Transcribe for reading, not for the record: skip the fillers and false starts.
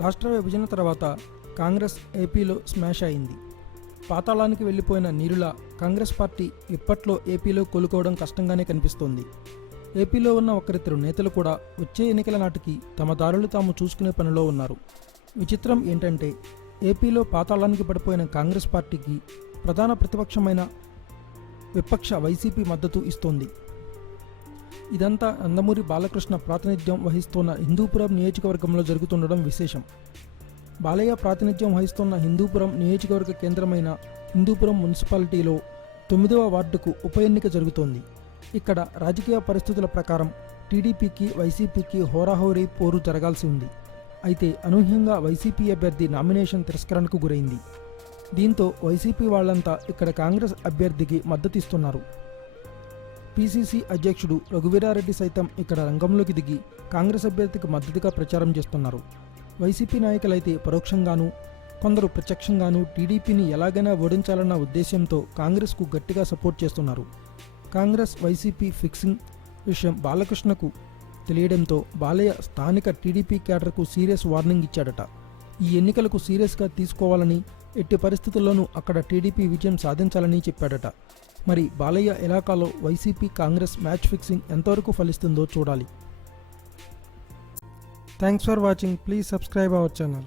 రాష్ట్ర విభజన తర్వాత కాంగ్రెస్ ఏపీలో స్మాష్ అయింది. పాతాళానికి వెళ్ళిపోయిన నీరులా కాంగ్రెస్ పార్టీ ఇప్పట్లో ఏపీలో కోలుకోవడం కష్టంగానే కనిపిస్తోంది. ఏపీలో ఉన్న ఒకరిద్దరు నేతలు కూడా వచ్చే ఎన్నికల నాటికి తమ దారులు తాము చూసుకునే పనిలో ఉన్నారు. విచిత్రం ఏంటంటే ఏపీలో పాతాళానికి పడిపోయిన కాంగ్రెస్ పార్టీకి ప్రధాన ప్రతిపక్షమైన విపక్ష వైసీపీ మద్దతు ఇస్తోంది. ఇదంతా నందమూరి బాలకృష్ణ ప్రాతినిధ్యం వహిస్తున్న హిందూపురం నియోజకవర్గంలో జరుగుతుండడం విశేషం. బాలయ్య ప్రాతినిధ్యం వహిస్తున్న హిందూపురం నియోజకవర్గ కేంద్రమైన హిందూపురం మున్సిపాలిటీలో 9వ వార్డుకు ఉప ఎన్నిక జరుగుతోంది. ఇక్కడ రాజకీయ పరిస్థితుల ప్రకారం టీడీపీకి వైసీపీకి హోరాహోరీ పోరు జరగాల్సి ఉంది. అయితే అనూహ్యంగా వైసీపీ అభ్యర్థి నామినేషన్ తిరస్కరణకు గురైంది. దీంతో వైసీపీ వాళ్లంతా ఇక్కడ కాంగ్రెస్ అభ్యర్థికి మద్దతిస్తున్నారు. పీసీసీ అధ్యక్షుడు రఘువీరారెడ్డి సైతం ఇక్కడ రంగంలోకి దిగి కాంగ్రెస్ అభ్యర్థికి మద్దతుగా ప్రచారం చేస్తున్నారు. వైసీపీ నాయకులైతే పరోక్షంగానూ కొందరు ప్రత్యక్షంగానూ టీడీపీని ఎలాగైనా ఓడించాలన్న ఉద్దేశంతో కాంగ్రెస్కు గట్టిగా సపోర్ట్ చేస్తున్నారు. కాంగ్రెస్ వైసీపీ ఫిక్సింగ్ విషయం బాలకృష్ణకు తెలియడంతో బాలయ్య స్థానిక టీడీపీ క్యాడర్కు సీరియస్ వార్నింగ్ ఇచ్చాడట. ఈ ఎన్నికలకు సీరియస్గా తీసుకోవాలని, ఎట్టి పరిస్థితుల్లోనూ అక్కడ టీడీపీ విజయం సాధించాలని చెప్పాడట. మరి బాలయ్య ఇలాకాలో వైసీపీ కాంగ్రెస్ మ్యాచ్ ఫిక్సింగ్ ఎంతవరకు ఫలిస్తుందో చూడాలి. Thanks for watching. Please subscribe our channel.